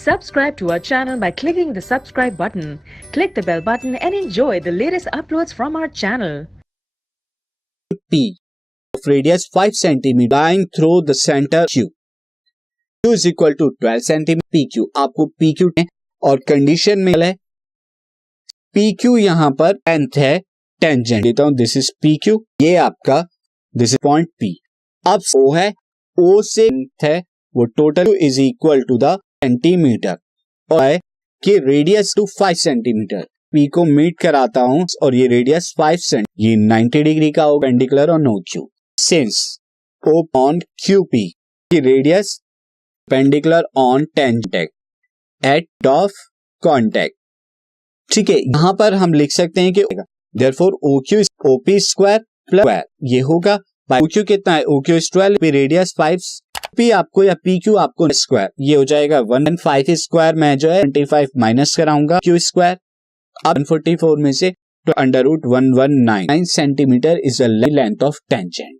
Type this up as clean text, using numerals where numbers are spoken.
Subscribe to our channel by clicking the subscribe button. Click the bell button and enjoy the latest uploads from our channel. P of radius 5 cm lying through the center Q. Q is equal to 12 cm PQ. आपको PQ और condition में है PQ यहाँ पर nth है tangent देता हूं. This is PQ. ये आपका दिस इज पॉइंट P. अब O है, O से nth है वो total is equal to the centimetre और है कि रेडियस टू 5 सेंटीमीटर. P को मीट कराता हूं और ये रेडियस 5 सेंट, ये 90 डिग्री का परपेंडिकुलर और नो Q. Since O on QP की radius perpendicular on tangent at of contact. ठीक है, यहां पर हम लिख सकते हैं कि therefore OQ is OP square plus square. ये होगा OQ कितना है, OQ इज 12, रेडियस 5, P आपको या PQ आपको स्क्वायर, ये हो जाएगा 105 स्क्वायर. मैं जो है 25 माइनस कराऊंगा Q स्क्वायर. अब 144 में से तो under root 119 centimetre is the length of tangent.